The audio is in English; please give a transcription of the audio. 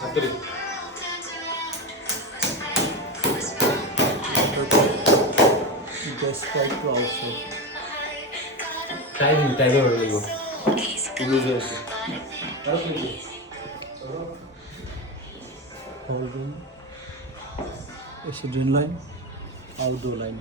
हातरी gas pipe also. काय दिली काय एवढं लागो Holding oxygen line, outdoor line.